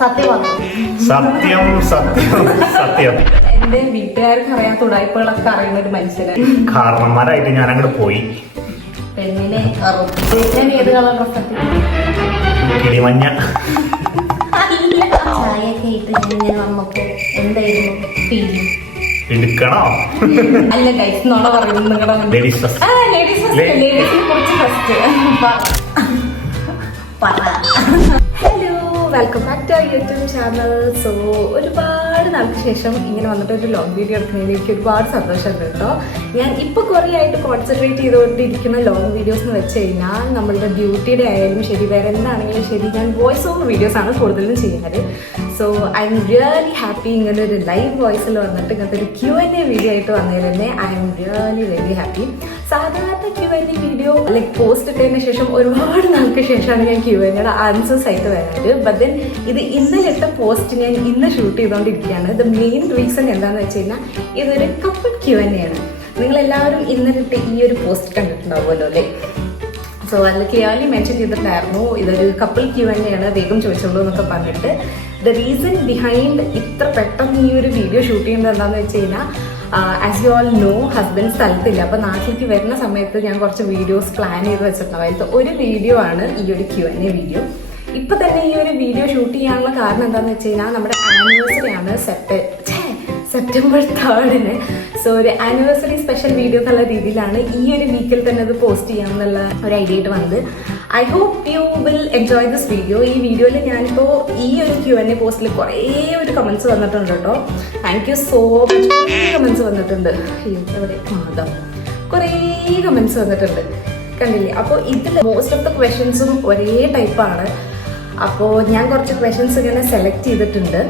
സത്യം സത്യം സത്യം. എന്റെ വീട്ടുകാർക്ക് അറിയാത്ത ഉടായ്പകളൊക്കെ അറിയുന്ന ഒരു മനുഷ്യനാണ്. കാരണന്മാരായിട്ട് ഞാൻ അങ്ങോട്ട് പോയി. പെണ്ണിനെ ഞാൻ ഏത് കളർ ഡ്രസ് കിളിമഞ്ഞ. ചായയൊക്കെ ഇട്ട് ഞാൻ വന്നപ്പോ എന്തായിരുന്നു ഫീലിംഗ്? എടുക്കണോ? അല്ല ഗൈസ് നോട പറയുന്നത് നിങ്ങളുടെ ലേഡീസ് ഫസ്റ്റ്. ലേഡീസിനെ കുറിച്ച് first hello, welcome back to YouTube channel. So ഒരുപാട് നാൾക്ക് ശേഷം ഇങ്ങനെ വന്നിട്ട് ഒരു ലോങ് വീഡിയോ എടുക്കുന്നതിൽ എനിക്ക് ഒരുപാട് സന്തോഷമുണ്ട് കേട്ടോ. ഞാൻ ഇപ്പോൾ കുറേ ആയിട്ട് കോൺസെൻട്രേറ്റ് ചെയ്തുകൊണ്ടിരിക്കുന്ന ലോങ് വീഡിയോസ് എന്ന് വെച്ച് കഴിഞ്ഞാൽ നമ്മളുടെ ഡ്യൂട്ടിയുടെ ആയാലും ശരി, വേറെ എന്താണെങ്കിലും ശരി, ഞാൻ വോയിസ് ഓവർ വീഡിയോസാണ് കൂടുതലും ചെയ്യാറ്. So I am really happy ഇങ്ങനെ ഒരു ലൈവ് വോയിസിൽ വന്നിട്ട് ഇങ്ങനത്തെ ഒരു Q&A വീഡിയോ ആയിട്ട് വന്നതിൽ തന്നെ I am really very happy. സാധാരണ Q&A വീഡിയോ ലൈക്ക് പോസ്റ്റ് ഇട്ടതിന് ശേഷം ഒരുപാട് നാൾക്ക് ശേഷമാണ് ഞാൻ Q&Aയുടെ ആൻസേഴ്സ് ആയിട്ട് വരാറ്. ബട്ട് ദെൻ ഇത് ഇന്നലെ ഇട്ട പോസ്റ്റ് ഞാൻ ഇന്ന് ഷൂട്ട് ചെയ്തുകൊണ്ടിരിക്കുകയാണ്. ദ മെയിൻ റീസൺ എന്താണെന്ന് വെച്ച് കഴിഞ്ഞാൽ ഇതൊരു കപ്പിൾ Q&A ആണ്. നിങ്ങളെല്ലാവരും ഇന്നലെ ഇട്ട ഈ ഒരു പോസ്റ്റ് കണ്ടിട്ടുണ്ടാവുമല്ലോ അല്ലേ? സോ അതിൽ ക്ലിയർലി മെൻഷൻ ചെയ്തിട്ടുണ്ടായിരുന്നു ഇതൊരു കപ്പിൾ Q&A ആണ്, വേഗം ചോദിച്ചോളൂ എന്നൊക്കെ പറഞ്ഞിട്ട്. ദ റീസൺ ബിഹൈൻഡ് ഇത്ര പെട്ടെന്ന് ഈ ഒരു വീഡിയോ ഷൂട്ട് ചെയ്യുന്നത് എന്താണെന്ന് വെച്ച് കഴിഞ്ഞാൽ as you all know, husband സ്ഥലത്തില്ല. അപ്പോൾ നാട്ടിലേക്ക് വരുന്ന സമയത്ത് ഞാൻ കുറച്ച് വീഡിയോസ് പ്ലാൻ ചെയ്ത് വെച്ചിട്ടുണ്ടാവും. അതിലത്തെ ഒരു വീഡിയോ ആണ് ഈ ഒരു Q&A വീഡിയോ. ഇപ്പം തന്നെ ഈ ഒരു വീഡിയോ ഷൂട്ട് ചെയ്യാനുള്ള കാരണം എന്താണെന്ന് വെച്ച് കഴിഞ്ഞാൽ നമ്മുടെ ആനിവേഴ്സറി ആണ് സെപ്റ്റംബർ 3 സോ ഒരു ആനിവേഴ്സറി സ്പെഷ്യൽ വീഡിയോ എന്നുള്ള രീതിയിലാണ് ഈ ഒരു വീക്കിൽ തന്നെ അത് പോസ്റ്റ് ചെയ്യാമെന്നുള്ള ഒരു ഐഡിയ ആയിട്ട് വന്നത്. I hope you will enjoy this video. ഈ വീഡിയോയിൽ ഞാനിപ്പോൾ ഈ ഒരു Q&A പോസ്റ്റിൽ കുറേ ഒരു കമൻറ്റ്സ് വന്നിട്ടുണ്ട് കേട്ടോ. Thank you so much. കുറേ കമൻറ്റ്സ് വന്നിട്ടുണ്ട്. എവിടെ മാതാം, കുറേ കമൻറ്റ്സ് വന്നിട്ടുണ്ട്, കണ്ടില്ലേ? അപ്പോൾ ഇതിൽ മോസ്റ്റ് ഓഫ് ദ ക്വസ്റ്റ്യൻസും ഒരേ ടൈപ്പാണ്. അപ്പോൾ ഞാൻ കുറച്ച് ക്വസ്റ്റ്യൻസ് ഇങ്ങനെ സെലക്ട് ചെയ്തിട്ടുണ്ട്.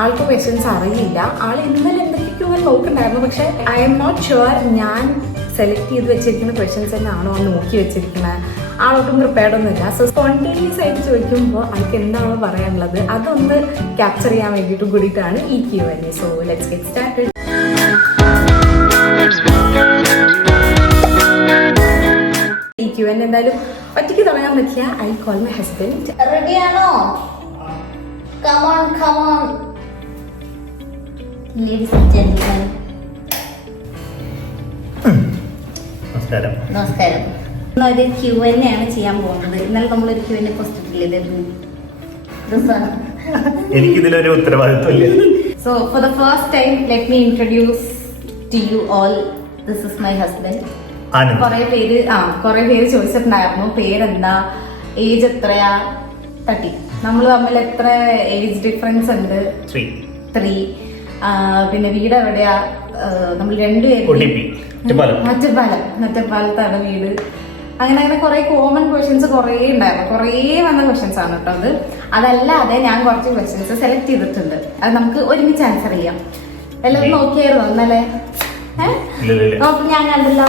ആൾക്ക് ക്വസ്റ്റ്യൻസ് അറിയില്ല. ആൾ ഇന്നലെ എന്തൊക്കെയോ നോക്കുന്നുണ്ടായിരുന്നു, പക്ഷേ ഐ എം നോട്ട് ഷുവർ ഞാൻ സെലക്ട് ചെയ്ത് വെച്ചിരിക്കുന്ന ക്വസ്റ്റ്യൻസ് തന്നെ ആണോ നോക്കി വെച്ചിരിക്കുന്നത്. ആളൊട്ടും പ്രിപ്പയർഡ് ഒന്നുമില്ല. സോ സ്പോണ്ടേനിയസ് ആയിട്ട് ചോദിക്കുമ്പോൾ ആൾക്ക് എന്താണോ പറയാനുള്ളത് അതൊന്ന് ക്യാപ്ചർ ചെയ്യാൻ വേണ്ടിയിട്ട് കൂടിയിട്ടാണ് ഈ Q&A. So let's get started. ഈ Q&A എന്തായാലും ഒറ്റയ്ക്ക് തുടങ്ങാൻ പറ്റില്ല. I call my husband. റെഡിയാണോ? Come on. Ladies and gentlemen. നമസ്കാരം. നമസ്കാരം. ഒരു Q&A ആണ് ചെയ്യാൻ പോകുന്നത്. ഇന്നലെ നമ്മളൊരു Q&A പോസ്റ്റ് ഇട്ടില്ലേ? എനിക്കിതിലൊരു ഉത്തരവാദിത്വമില്ല. So for the first time, let me introduce to you all. This is my husband. കുറെ പേര് ചോദിച്ചിട്ടുണ്ടായിരുന്നു പേരെന്താ, ഏജ് എത്രയാ, 30. നമ്മൾ തമ്മിൽ എത്ര ഏജ് ഡിഫറൻസ് ഉണ്ട്? 3. പിന്നെ വീട് എവിടെയാ? നമ്മൾ രണ്ടുപേരും മറ്റപ്പാലത്താണ് വീട്. അങ്ങനെ കുറെ കോമൺ ക്വസ്റ്റ്യൻസ് കുറേ ഉണ്ടായിരുന്നു. കുറേ വന്ന ക്വസ്റ്റ്യൻസ് ആണ് കേട്ടോ അത്. അതല്ലാതെ ഞാൻ കുറച്ച് ക്വസ്റ്റ്യൻസ് സെലക്ട് ചെയ്തിട്ടുണ്ട്. അത് നമുക്ക് ഒരുമിച്ച് ആൻസർ ചെയ്യാം. എല്ലാവരും നോക്കിയായിരുന്നു ഇന്നലെ? ഞാൻ കണ്ടില്ല.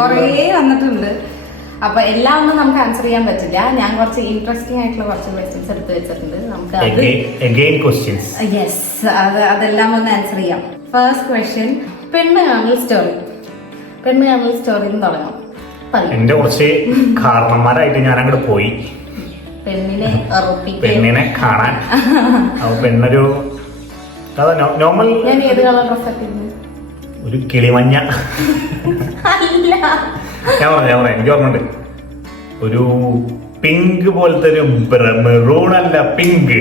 കുറേ വന്നിട്ടുണ്ട്. അപ്പൊ എല്ലാം ഒന്നും നമുക്ക് ആൻസർ ചെയ്യാൻ പറ്റില്ല. ഞാൻ കുറച്ച് ഇൻട്രസ്റ്റിംഗ് ആയിട്ടുള്ള കുറച്ച് ക്വസ്റ്റ്യൻസ് എടുത്ത് വെച്ചിട്ടുണ്ട്. നമുക്ക് അതെല്ലാം ഒന്ന് ആൻസർ ചെയ്യാം. ഫസ്റ്റ് ക്വസ്റ്റ്യൻ, പെണ്ണ് കാണൽ സ്റ്റോറി തുടങ്ങാം. എന്റെ കുറച്ച് കാരണന്മാരായിട്ട് ഞാൻ അങ്ങോട്ട് പോയി പെണ്ണിനെ കാണാൻ. പെണ്ണൊരു നോർമൽ. ഞാൻ ഏത് കളർ ഡ്രസ് ഒരു കിളിമഞ്ഞ. ഞാൻ പറയാം എനിക്ക് ഓർമ്മയുണ്ട്. ഒരു പിങ്ക് പോലത്തെ ഒരു മെറൂൺ അല്ല, പിങ്ക്.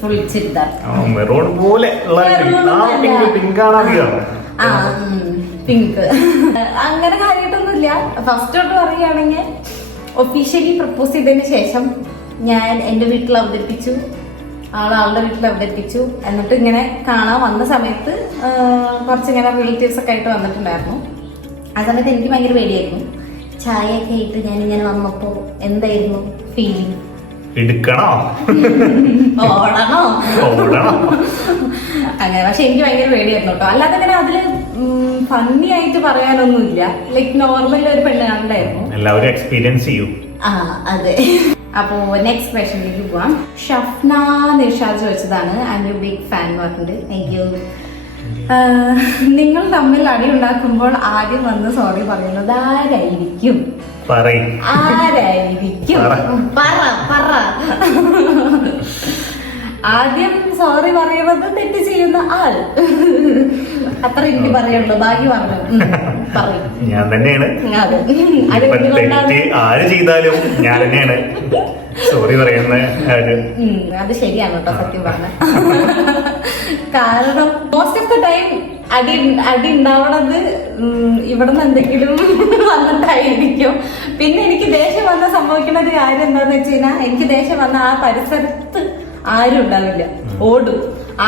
ഫുൾ ചുരിദാർ മെറൂൺ പോലെ പിങ്കാണ് അധികം. പിങ്ക്. അങ്ങനെ കാര്യമായിട്ടൊന്നുമില്ല. ഫസ്റ്റ് തൊട്ട് പറയുകയാണെങ്കിൽ ഒഫീഷ്യലി പ്രപ്പോസ് ചെയ്തതിന് ശേഷം ഞാൻ എൻ്റെ വീട്ടിൽ അവതരിപ്പിച്ചു, ആളുടെ വീട്ടിൽ അവതരിപ്പിച്ചു. എന്നിട്ട് ഇങ്ങനെ കാണാൻ വന്ന സമയത്ത് കുറച്ചിങ്ങനെ റിലേറ്റീവ്സ് ഒക്കെ ആയിട്ട് വന്നിട്ടുണ്ടായിരുന്നു. ആ സമയത്ത് എനിക്ക് ഭയങ്കര പേടിയായിരുന്നു. ചായയൊക്കെ ഇട്ട് ഞാനിങ്ങനെ വന്നപ്പോ എന്തായിരുന്നു ഫീലിംഗ്? എടുക്കണോ ഓടണോ? അങ്ങനെ. പക്ഷെ എനിക്ക് ഭയങ്കര പേടിയായിരുന്നു കേട്ടോ. അല്ലാതെ അങ്ങനെ അതില് ഫണ്ണി ആയിട്ട് പറയാനൊന്നുമില്ല. ലൈക്ക് നോർമൽ ഒരു പെണ്ണ് കണ്ടായിരുന്നു. എല്ലാവരും എക്സ്പീരിയൻസ് ചെയ്യൂ. അതെ. അപ്പോ നെക്സ്റ്റ് ക്വസ്റ്റ്യനിലേക്ക് പോവാം. ഷഫ്ന നിഷാദ് ചോദിച്ചതാണ്. I am a big fan എന്ന് പറഞ്ഞിട്ട്. Thank you. നിങ്ങൾ തമ്മിൽ അടി ഉണ്ടാക്കുമ്പോൾ ആദ്യം വന്ന് സോറി പറയുന്നത് ആരായിരിക്കും? പറയ്. ആരായിരിക്കും? പറ പറ. ആദ്യം സോറി പറയുന്നത് തെറ്റ് ചെയ്യുന്ന ആൾ. അത്ര എനിക്ക് പറയുള്ളൂ, ബാക്കി പറഞ്ഞു. പറയും. ഞാൻ തന്നെയാണ്. അതെ, ഇപ്പൊ തെറ്റ് ആര് ചെയ്താലും ഞാൻ തന്നെയാണ് സോറി പറയുന്ന ആര്. അത് ശരിയാണ് കേട്ടോ, സത്യം പറഞ്ഞ. കാരണം മോസ്റ്റ് ഓഫ് ദ ടൈം അടി ഉണ്ടാവണത് ഇവിടുന്ന് എന്തെങ്കിലും വന്നിട്ടായിരിക്കും. പിന്നെ എനിക്ക് ദേഷ്യം വന്ന സംഭവിക്കുന്നത് കാര്യം എന്താന്ന് വെച്ച് കഴിഞ്ഞാൽ, എനിക്ക് ദേഷ്യം വന്ന ആ പരിസരത്ത് ആരും ഉണ്ടാവില്ല, ഓടും.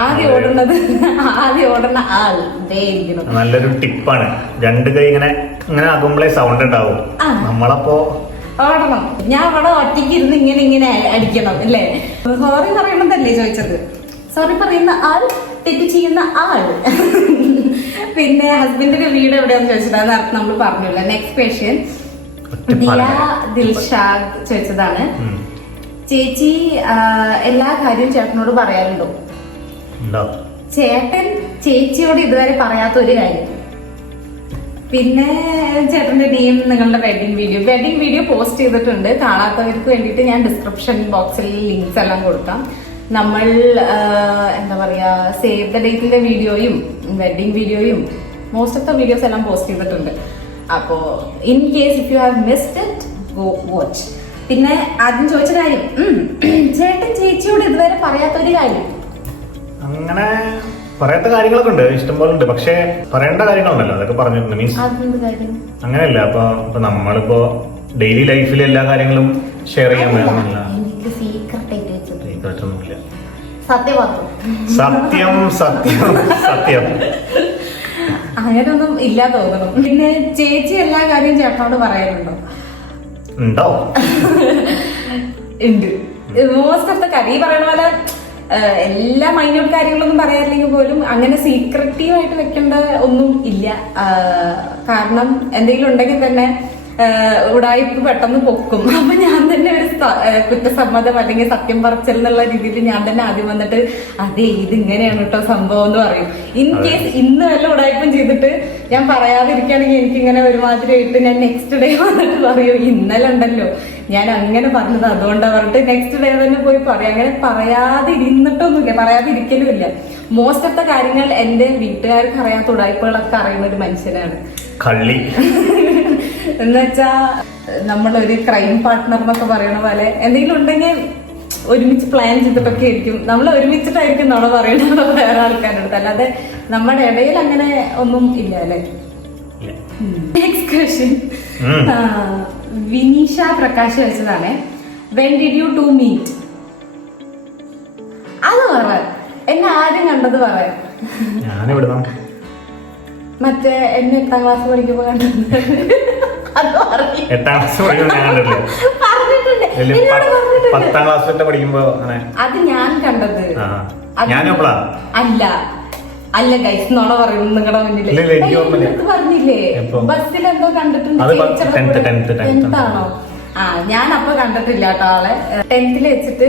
ആദ്യം ഓടുന്ന ആൾ ഇരിക്കണം. നല്ലൊരു ടിപ്പാണ്. രണ്ട് കൈ ഇങ്ങനെ ഇങ്ങനെ ആകുമ്പോഴേ സൗണ്ട് ഉണ്ടാവും. നമ്മളപ്പോ ഓടണം. ഞാൻ അവിടെ ഒറ്റയ്ക്ക് ഇരുന്ന് ഇങ്ങനെ അടിക്കണം അല്ലേ? സോറി പറയണതല്ലേ ചോദിച്ചത്? സോറി പറയുന്ന ആൾ, തെറ്റ് ചെയ്യുന്ന ആൾ. പിന്നെ ഹസ്ബൻഡിന്റെ വീട് എവിടെയാന്ന് ചോദിച്ചത്, അത് നമ്മൾ പറഞ്ഞില്ല. നെക്സ്റ്റ് ക്വസ്റ്റ്യൻ ദിയ ദിൽഷാദ് ചോദിച്ചതാണ്. ചേച്ചി എല്ലാ കാര്യവും ചേട്ടനോട് പറയാറുണ്ടോ? ചേട്ടൻ ചേച്ചിയോട് ഇതുവരെ പറയാത്ത ഒരു കാര്യം. പിന്നെ ചേട്ടന്റെ നെയിം, നിങ്ങളുടെ വെഡിങ് വീഡിയോ പോസ്റ്റ് ചെയ്തിട്ടുണ്ട്. കാണാത്തവർക്ക് വേണ്ടിയിട്ട് ഞാൻ ഡിസ്ക്രിപ്ഷൻ ബോക്സിൽ ലിങ്ക്സ് എല്ലാം കൊടുക്കാം. നമ്മൾ എന്താ പറയാ, സേവ് ദ ഡേറ്റിന്റെ വീഡിയോയും വെഡിങ് വീഡിയോയും മോസ്റ്റ് ഓഫ് ദ വീഡിയോസ് എല്ലാം പോസ്റ്റ് ചെയ്തിട്ടുണ്ട്. അപ്പോ in case if you have missed it, go watch. പിന്നെ ആദ്യം ചോദിച്ച കാര്യം, ചേട്ടൻ ചേച്ചിയോട് ഇതുവരെ പറയാത്തൊരു കാര്യം. അങ്ങനെ പറയാത്ത കാര്യങ്ങളൊക്കെ ഉണ്ട്, ഇഷ്ടംപോലെ ഉണ്ട്. പക്ഷെ പറയേണ്ട കാര്യങ്ങളുണ്ടല്ലോ, അതൊക്കെ പറഞ്ഞിട്ടുണ്ട്. മീൻസ് അങ്ങനെയല്ല. അപ്പൊ നമ്മളിപ്പോ ഡെയിലി ലൈഫിൽ എല്ലാ കാര്യങ്ങളും ഷെയർ ചെയ്യാൻ വേണമെന്നില്ല. സീക്രട്ടൊന്നുമില്ല. സത്യം സത്യം സത്യം അങ്ങനൊന്നും ഇല്ല തോന്നണം. പിന്നെ ചേച്ചി എല്ലാ കാര്യവും ചേട്ടനോട് പറയാറുണ്ടോ? ഉണ്ടോ? ഉണ്ട്. മോസ്റ്റ് ഓഫ് ദ കാര്യം ഈ പറയുന്ന പോലെ എല്ലാ മൈന്യൂട്ട് കാര്യങ്ങളൊന്നും പറയാറില്ലെങ്കിൽ പോലും അങ്ങനെ സീക്രട്ടീവായിട്ട് വെക്കേണ്ട ഒന്നും ഇല്ല. കാരണം എന്തെങ്കിലും ഉണ്ടെങ്കിൽ തന്നെ ഉടായിപ്പ് പെട്ടെന്ന് പൊക്കും. അപ്പൊ ഞാൻ തന്നെ ഒരു കുറ്റസമ്മതം അല്ലെങ്കിൽ സത്യം പറച്ചൽ എന്നുള്ള രീതിയിൽ ഞാൻ തന്നെ ആദ്യം വന്നിട്ട് അതെ ഇത് ഇങ്ങനെയാണ് കേട്ടോ സംഭവം എന്ന് പറയും. ഇൻ കേസ് ഇന്ന് വല്ല ഉടായിപ്പും ചെയ്തിട്ട് ഞാൻ പറയാതിരിക്കുകയാണെങ്കിൽ എനിക്ക് ഇങ്ങനെ ഒരുമാതിരി ആയിട്ട് ഞാൻ നെക്സ്റ്റ് ഡേ വന്നിട്ട് പറയൂ ഇന്നലെ ഉണ്ടല്ലോ ഞാൻ അങ്ങനെ പറഞ്ഞത് അതുകൊണ്ടാ പറഞ്ഞിട്ട് നെക്സ്റ്റ് ഡേ തന്നെ പോയി പറയും. അങ്ങനെ പറയാതിരുന്നിട്ടൊന്നുമില്ല, പറയാതിരിക്കലുമില്ല. മോസ്റ്റ് ഓഫ് ദ കാര്യങ്ങൾ എന്റെ വീട്ടുകാർക്ക് അറിയാത്ത ഉടായ്പകളൊക്കെ അറിയുന്ന ഒരു മനുഷ്യനാണ്. കള്ളി എന്നുവെച്ചാ നമ്മളൊരു ക്രൈം പാർട്ട്ണർ എന്നൊക്കെ പറയണ പോലെ എന്തെങ്കിലും ഉണ്ടെങ്കിൽ ഒരുമിച്ച് പ്ലാൻ ചെയ്തിട്ടൊക്കെ ആയിരിക്കും. നമ്മൾ ഒരുമിച്ചിട്ടായിരിക്കും നമ്മൾ പറയണത് വേറെ ആൾക്കാരുടെ അടുത്ത്. അല്ലാതെ നമ്മുടെ ഇടയിൽ അങ്ങനെ ഒന്നും ഇല്ല അല്ലെ. നെക്സ്റ്റ് ക്വസ്റ്റ്യൻ വിനീഷ പ്രകാശ് വെച്ചതാണ്. When did you two meet? അത് പറ. എന്നെ ആദ്യം കണ്ടത് പറയാം. മറ്റേ എന്നെ 8ാം ക്ലാസ് പഠിക്കുമ്പോ കണ്ടിട്ടുണ്ട്. അത് ഞാൻ കണ്ടത് അല്ല ഗൈസ് നോണ പറയുന്നു നിങ്ങളുടെ മുന്നിൽ പറഞ്ഞില്ലേ ബസ്സിൽ എന്തോ കണ്ടിട്ടുണ്ട്. 10th ആണോ? ഞാൻ അപ്പൊ കണ്ടിട്ടില്ല കേട്ടോ ആളെ. 10th വെച്ചിട്ട്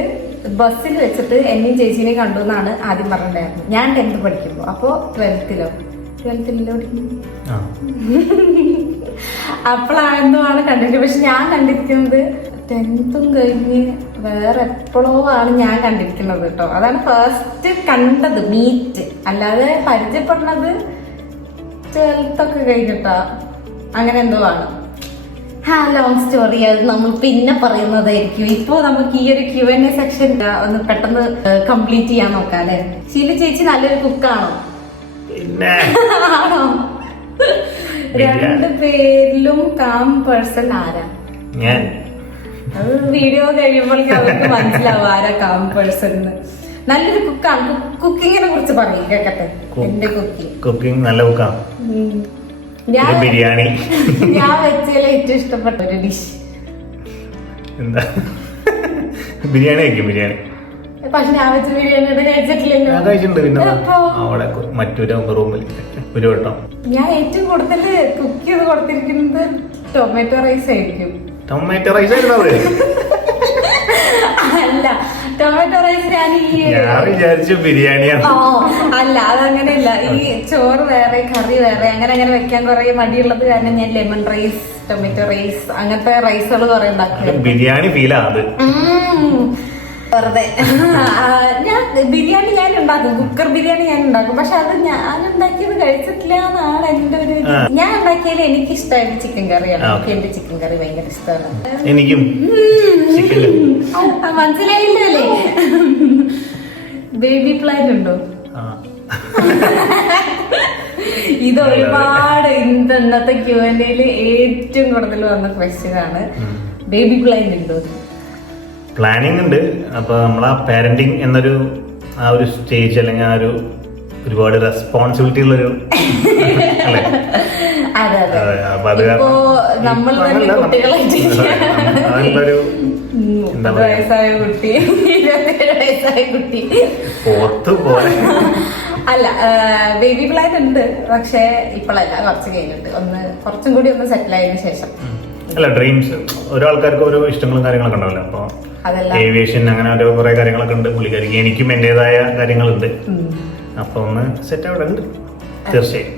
ബസ്സിൽ വെച്ചിട്ട് എന്നെയും ചേച്ചീനെ കണ്ടു എന്നാണ് ആദ്യം പറഞ്ഞിട്ടുണ്ടായിരുന്നു. ഞാൻ 10th പഠിക്കുമ്പോ. അപ്പൊ 12th അപ്പോഴാണെന്നുമാണ് കണ്ടിരിക്കുന്നത്. പക്ഷെ ഞാൻ കണ്ടിരിക്കുന്നത് 10th കഴിഞ്ഞ് വേറെ എപ്പോഴോ ആണ് ഞാൻ കണ്ടിരിക്കുന്നത് കേട്ടോ. അതാണ് ഫസ്റ്റ് കണ്ടത് മീറ്റ്. അല്ലാതെ പരിചയപ്പെടുന്നത് 12th ഒക്കെ കഴിഞ്ഞിട്ടാ. അങ്ങനെ എന്തോ ആണ്. ലോങ് സ്റ്റോറി അത് നമ്മൾ പിന്നെ പറയുന്നതായിരിക്കും. ഇപ്പൊ നമുക്ക് ഈ ഒരു Q&A സെക്ഷൻ ഒന്ന് പെട്ടെന്ന് കംപ്ലീറ്റ് ചെയ്യാൻ നോക്കാം അല്ലെ. ശീല ചേച്ചി നല്ലൊരു കുക്കാണോ? ആണോ? 2 പേരിലും കാം പേഴ്സൺ ആരാ? അത് വീഡിയോ കഴിയുമ്പോഴേക്കും അവർക്ക് മനസ്സിലാവും ആരാ കാം പേഴ്സൺ. നല്ലൊരു കുക്കാണ്. കുക്കിങ്ങിനെ കുറിച്ച് പറയും കേക്കട്ടെ. എന്റെ കുക്കിംഗ് നല്ല കുക്കാണ്. ബിരിയാണി ഞാൻ വെച്ചതിൽ ഏറ്റവും ഇഷ്ടപ്പെട്ട ഒരു ഡിഷ് എന്താ? ബിരിയാണി കഴിക്കും. ബിരിയാണി പക്ഷെ ഞാൻ വെച്ച ബിരിയാണി കഴിച്ചിട്ടില്ലല്ലോ. അവിടെ മറ്റൊരു റൂമിൽ ഒരു വട്ടം. ഞാൻ ഏറ്റവും കൂടുതൽ കുക്ക് ചെയ്ത് കൊടുത്തിരിക്കുന്നത് ടൊമാറ്റോ റൈസ് ആയിരിക്കും. ടൊമാറ്റോ റൈസ് ആയിരുന്നു. അല്ല ടൊമാറ്റോ റൈസ് ഞാൻ ഞാൻ വിചാരിച്ചു ബിരിയാണിയാണ്. അല്ല അതങ്ങനെയല്ല. ഈ ചോറ് വേറെ കറി വേറെ അങ്ങനെ അങ്ങനെ വെക്കാൻ കുറെ മടിയുള്ളത് കാരണം ഞാൻ ലെമൺ റൈസ്, ടൊമാറ്റോ റൈസ് അങ്ങനത്തെ റൈസുകൾ കുറെ ഉണ്ടാക്കും. ബിരിയാണി ഫീലാ അത് വെറുതെ. ഞാൻ ബിരിയാണി ഞാൻ ഉണ്ടാക്കും, കുക്കർ ബിരിയാണി ഞാൻ ഉണ്ടാക്കും. പക്ഷെ അത് ഞാൻ ഉണ്ടാക്കിയത് കഴിച്ചിട്ടില്ല എന്നാണ് എന്റെ ഒരു. ഞാൻ ഉണ്ടാക്കിയാൽ എനിക്ക് ഇഷ്ടമായത് ചിക്കൻ കറിയാണ്. എനിക്ക് എന്റെ ചിക്കൻ കറി ഭയങ്കര ഇഷ്ടമാണ്. എനിക്കും മനസ്സിലായില്ലേ? ബേബി പ്ലാൻ ഉണ്ടോ? ഇത് ഒരുപാട് ഇന്നത്തെ Q&Aയില് ഏറ്റവും കൂടുതൽ വന്ന ക്വസ്റ്റ്യൻ ആണ്. ബേബി പ്ലാൻ ഉണ്ടോ? പ്ലാനിങ് ഉണ്ട്. അപ്പൊ നമ്മളാ പാരന്റിങ് എന്നൊരു ആ ഒരു സ്റ്റേജ് അല്ലെങ്കിൽ ആ ഒരു ഒരുപാട് റെസ്പോൺസിബിലിറ്റി ഉള്ളൊരു അല്ലേ? ഇപ്പോ നമ്മൾ തന്നെ കുട്ടികളായിട്ട് 30 വയസ്സായ കുട്ടി, 27 വയസ്സായ കുട്ടി അല്ല. ബേബി പ്ലാൻ ഉണ്ട്, പക്ഷെ ഇപ്പോഴല്ല, കുറച്ച് കഴിഞ്ഞിട്ട് കുറച്ചും കൂടി ഒന്ന് സെറ്റിൽ ആയതിനു ശേഷം. അല്ല, ഡ്രീംസ് ഓരോ ആൾക്കാർക്കും ഓരോ ഇഷ്ടങ്ങളും കാര്യങ്ങളൊക്കെ ഉണ്ടാവില്ല. അപ്പൊ ഏവിയേഷൻ അങ്ങനെ ഓരോ കുറെ കാര്യങ്ങളൊക്കെ ഉണ്ട് പുള്ളിക്കാരിക്ക്. എനിക്കും എന്റേതായ കാര്യങ്ങളുണ്ട്. അപ്പൊ ഒന്ന് സെറ്റ് അവിടെ ഉണ്ട് തീർച്ചയായും.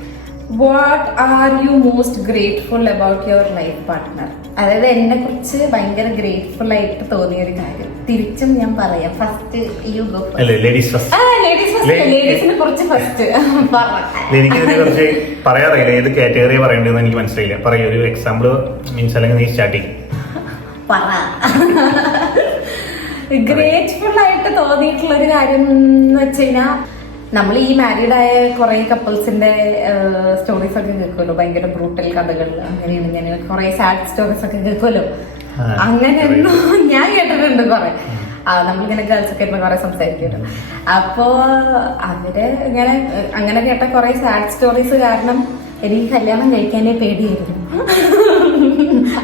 What are you most grateful about your life partner? അതായത് എന്നെ കുറിച്ച് ഭയങ്കര ഗ്രേറ്റ്ഫുൾ ആയിട്ട് തോന്നിയ ഒരു കാര്യം. തിരിച്ചും ഞാൻ പറയാം. First you go. Ladies first. ലേഡീസിനെ കുറിച്ച് ഫസ്റ്റ് എനിക്കിതിനെ കുറിച്ച് പറയാറില്ല. ഏത് കാറ്റഗറി പറയേണ്ടതെന്ന് എനിക്ക് മനസ്സിലായില്ല. പറയൂ, ഒരു എക്സാമ്പിൾ മീൻസ് അല്ലെങ്കിൽ നീ സ്റ്റാർട്ട് ചെയ്യും. ഗ്രേറ്റ്ഫുൾ ആയിട്ട് തോന്നിയിട്ടുള്ള ഒരു കാര്യം എന്ന് വെച്ച് കഴിഞ്ഞാൽ, നമ്മൾ ഈ മാരീഡായ കുറെ കപ്പിൾസിന്റെ സ്റ്റോറീസ് ഒക്കെ കേൾക്കുമല്ലോ. ഭയങ്കര ബ്രൂട്ടൽ കഥകൾ, അങ്ങനെയാണ് ഇങ്ങനെ കുറെ സാഡ് സ്റ്റോറീസ് ഒക്കെ കേൾക്കുമല്ലോ. അങ്ങനെയൊന്നും ഞാൻ കേട്ടിട്ടുണ്ട് കുറെ. നമ്മളിങ്ങനെ ഗേൾസ് ഒക്കെ കുറെ സംസാരിക്കുമല്ലോ. അപ്പോ അവര് ഇങ്ങനെ അങ്ങനെ കേട്ട കുറെ സാഡ് സ്റ്റോറീസ് കാരണം എനിക്ക് കല്യാണം കഴിക്കാനേ പേടിയായിരുന്നു.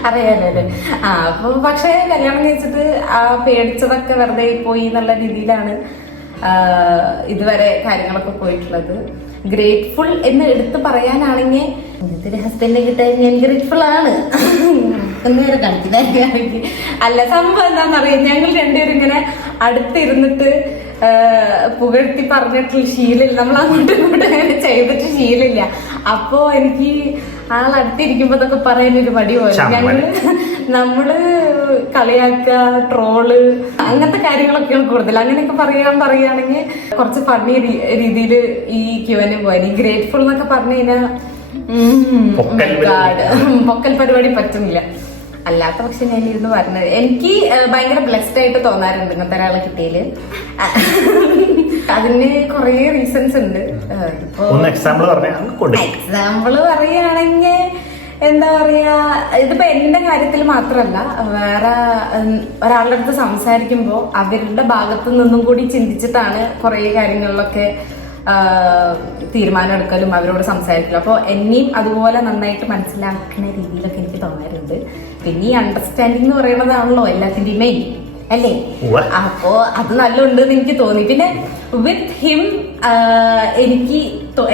അറിയാലോ അല്ലേ? അപ്പൊ പക്ഷെ കല്യാണം കഴിച്ചിട്ട് ആ പേടിച്ചതൊക്കെ വെറുതെ പോയി എന്നുള്ള രീതിയിലാണ് ഇതുവരെ കാര്യങ്ങളൊക്കെ പോയിട്ടുള്ളത്. ഗ്രേറ്റ്ഫുൾ എന്ന് എടുത്ത് പറയാനാണെങ്കിൽ ഇങ്ങനത്തെ ഹസ്ബൻഡിനെ കിട്ടാൻ ഞാൻ ഗ്രേറ്റ്ഫുൾ ആണ് എന്ന് വരെ കാണിക്കുന്നതായിരിക്കും. അല്ല, സംഭവം എന്താണെന്നറിയാം, ഞങ്ങൾ രണ്ടുപേരും ഇങ്ങനെ അടുത്തിരുന്നിട്ട് പുകഴ്ത്തി പറഞ്ഞിട്ടുള്ള ശീലമില്ല. നമ്മൾ അങ്ങോട്ടും ഇങ്ങോട്ടും അങ്ങനെ ചെയ്തിട്ട് ശീലമില്ല. അപ്പോ എനിക്ക് ആളടുത്തിരിക്കുമ്പോ ഇതൊക്കെ പറയാനൊരു മടി പോലെ. നമ്മള് കളിയാക്കുക, ട്രോള് അങ്ങനത്തെ കാര്യങ്ങളൊക്കെയാണ് കൂടുതൽ. അങ്ങനെയൊക്കെ പറയുകയാണെങ്കിൽ കുറച്ച് ഫണ്ണി രീതിയിൽ ഈ Q&A പോയി. ഗ്രേറ്റ്ഫുൾ എന്നൊക്കെ പറഞ്ഞു കഴിഞ്ഞാൽ പൊക്കൽ പരിപാടി പറ്റുന്നില്ല. അല്ലാത്ത പക്ഷെ ഞാൻ ഇരുന്ന് പറഞ്ഞത് എനിക്ക് ഭയങ്കര ബ്ലെസ്ഡ് ആയിട്ട് തോന്നാറുണ്ട് ഇങ്ങനത്തെ ഒരാളെ കിട്ടിയതില്. അതിന് കുറെ റീസൺസ് ഉണ്ട്. എക്സാമ്പിള് പറയുകയാണെങ്കിൽ എന്താ പറയാ, ഇതിപ്പോ എന്റെ കാര്യത്തിൽ മാത്രമല്ല, വേറെ ഒരാളുടെ അടുത്ത് സംസാരിക്കുമ്പോൾ അവരുടെ ഭാഗത്തു നിന്നും കൂടി ചിന്തിച്ചിട്ടാണ് കുറെ കാര്യങ്ങളിലൊക്കെ തീരുമാനം എടുക്കലും അവരോട് സംസാരിക്കലും. അപ്പോൾ എന്നെയും അതുപോലെ നന്നായിട്ട് മനസ്സിലാക്കുന്ന രീതിയിലൊക്കെ എനിക്ക് തോന്നാറുണ്ട്. പിന്നെ ഈ അണ്ടർസ്റ്റാൻഡിങ് എന്ന് പറയുന്നതാണല്ലോ എല്ലാത്തിന്റെയും മെയിൻ അല്ലേ? അപ്പോ അത് നല്ലുണ്ടെന്ന് എനിക്ക് തോന്നി. പിന്നെ വിത്ത് ഹിം എനിക്ക്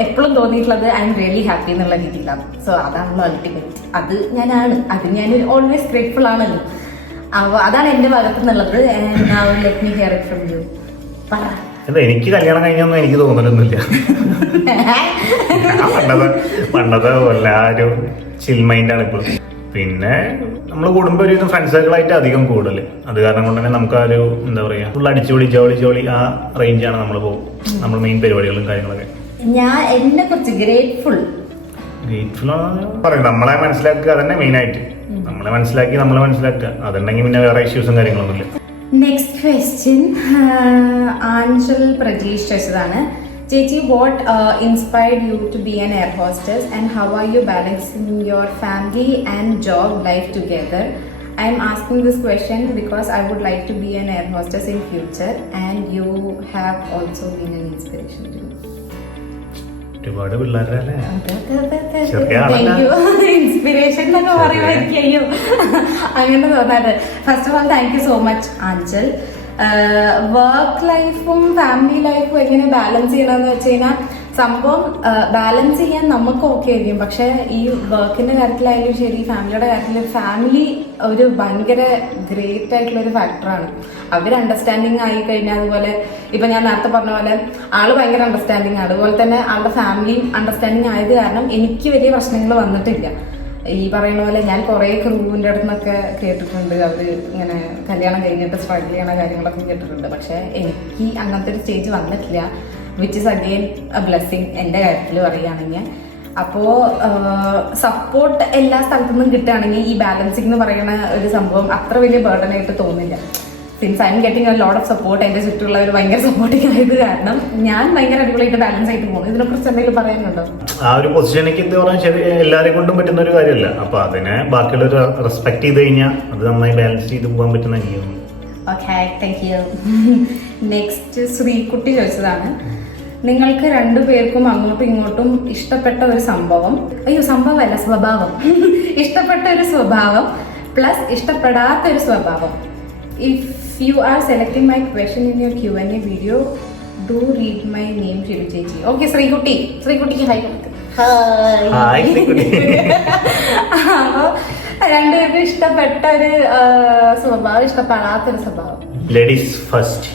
എപ്പോഴും തോന്നിയിട്ടുള്ളത് ഐ എം റിയലി ഹാപ്പി എന്നുള്ള രീതിയിലാണ്. സോ അതാണല്ലോ അൾട്ടിമേറ്റ്. അത് ഞാനാണ്, അത് ഞാൻ ഓൾവേസ് ഗ്രേറ്റ്ഫുൾ ആണല്ലോ. അതാണ് എന്റെ ഭാഗത്ത് നിന്നുള്ളത്. Let me hear it from you. പറ. എനിക്ക് കല്യാണം കഴിഞ്ഞൊന്നും എനിക്ക് തോന്നലൊന്നുമില്ല. പണ്ടത്തെ എല്ലാരും ചിൽ മൈൻഡാണ് ഇപ്പോഴും. പിന്നെ നമ്മൾ കൂടുമ്പോൾ ഒരു ഫ്രണ്ട് സർക്കിളായിട്ട് അധികം കൂടുതൽ. അത് കാരണം കൊണ്ട് തന്നെ നമുക്ക് ആ ഒരു എന്താ പറയാ, ഫുൾ അടിച്ചുപൊളി ജോളി ആ റേഞ്ചാണ് നമ്മൾ പോകും. നമ്മൾ മെയിൻ പരിപാടികളും കാര്യങ്ങളൊക്കെ. ഞാൻ എന്നെ കുറിച്ച് ഗ്രേറ്റ്ഫുൾ പറയും. നമ്മളെ മനസ്സിലാക്കുക അതന്നെ മെയിൻ ആയിട്ട്. നമ്മളെ മനസ്സിലാക്കുക. അതുണ്ടെങ്കിൽ പിന്നെ വേറെ ഇഷ്യൂസും കാര്യങ്ങളൊന്നുമില്ല. നെക്സ്റ്റ് ക്വസ്റ്റ്യൻ ആഞ്ചൽ പ്രജീഷ് ചോദിച്ചതാണ്. ചേച്ചി, what inspired you to be an air hostess and how are you balancing your family and job life together? I am asking this question because I would like to be an air hostess in future and you have also been an inspiration to me. ഒരുപാട് പിള്ളേരല്ലേ inspiration എന്നൊക്കെ പറയുമായിരിക്കും അങ്ങനെ തോന്നാറ്. First of all thank you so much Anchal. Work ലൈഫും family ലൈഫും എങ്ങനെ balance ചെയ്യണമെന്ന് വെച്ച് കഴിഞ്ഞാൽ സംഭവം ബാലൻസ് ചെയ്യാൻ നമുക്ക് ഓക്കെ ആയിരിക്കും. പക്ഷെ ഈ വർക്കിന്റെ കാര്യത്തിലായാലും ശരി, ഫാമിലിയുടെ കാര്യത്തിൽ, ഫാമിലി ഒരു ഭയങ്കര ഗ്രേറ്റ് ആയിട്ടുള്ള ഒരു ഫാക്ടറാണ്. അവർ അണ്ടർസ്റ്റാൻഡിങ് ആയി കഴിഞ്ഞാൽ, അതുപോലെ ഇപ്പൊ ഞാൻ നേരത്തെ പറഞ്ഞ പോലെ ആള് ഭയങ്കര അണ്ടർസ്റ്റാൻഡിങ് ആണ്. അതുപോലെ തന്നെ ആളുടെ ഫാമിലിയും അണ്ടർസ്റ്റാൻഡിങ് ആയത് കാരണം എനിക്ക് വലിയ പ്രശ്നങ്ങൾ വന്നിട്ടില്ല. ഈ പറയുന്ന പോലെ ഞാൻ കുറെ ക്രൂവിന്റെ അടുത്ത് നിന്നൊക്കെ കേട്ടിട്ടുണ്ട്, അവര് ഇങ്ങനെ കല്യാണം കഴിഞ്ഞിട്ട് സ്ട്രഗിൾ ചെയ്യണ കാര്യങ്ങളൊക്കെ കേട്ടിട്ടുണ്ട്. പക്ഷെ എനിക്ക് അങ്ങനത്തെ ഒരു സ്റ്റേജ് വന്നിട്ടില്ല, which is again A blessing എൻ്റെ കാര്യത്തിൽ പറയുകയാണെങ്കിൽ. അപ്പോൾ സപ്പോർട്ട് എല്ലാ സ്ഥലത്തു നിന്നും കിട്ടുകയാണെങ്കിൽ ഈ ബാലൻസിങ് എന്ന് പറയുന്ന ഒരു സംഭവം അത്ര വലിയ ബർഡൻ ആയിട്ട് തോന്നില്ല. Since I am getting a lot of support, എൻ്റെ ചുറ്റുമുള്ളവർ ഭയങ്കര സപ്പോർട്ടിങ് ആയത് കാരണം ഞാൻ ഭയങ്കര അടിപൊളിയായിട്ട് ബാലൻസ് ആയിട്ട് പോകുന്നു. ഇതിനെക്കുറിച്ച് എന്തെങ്കിലും പറയാനുണ്ടോ? ആ ഒരു പൊസിഷനിലേക്ക് ഇത് പറഞ്ഞാൽ ശരി, എല്ലാവരെ കൊണ്ടും പറ്റുന്ന ഒരു കാര്യമല്ല. അപ്പൊ അതിനെ ബാക്കിയുള്ളവർ റെസ്പെക്ട് ചെയ്ത് കഴിഞ്ഞാൽ അത് നന്നായി ബാലൻസ് ചെയ്ത് പോകാൻ പറ്റുന്ന എനിക്ക് തോന്നുന്നു. Okay, thank you. Next Sreekutty ചോദിച്ചതാണ്, നിങ്ങൾക്ക് രണ്ടുപേർക്കും അങ്ങോട്ടും ഇങ്ങോട്ടും ഇഷ്ടപ്പെട്ട ഒരു സംഭവം, സംഭവമല്ല സ്വഭാവം, ഇഷ്ടപ്പെട്ട ഒരു സ്വഭാവം പ്ലസ് ഇഷ്ടപ്പെടാത്ത ഒരു സ്വഭാവം. If you are selecting my question in your Q&A video, do read my name Shilu ചേച്ചി. ഓക്കെ ശ്രീകുട്ടിക്ക് ഹൈ കൊടുക്കും. അപ്പോൾ രണ്ടുപേർക്കും ഇഷ്ടപ്പെട്ട ഒരു സ്വഭാവം, ഇഷ്ടപ്പെടാത്തൊരു സ്വഭാവം. Ladies first.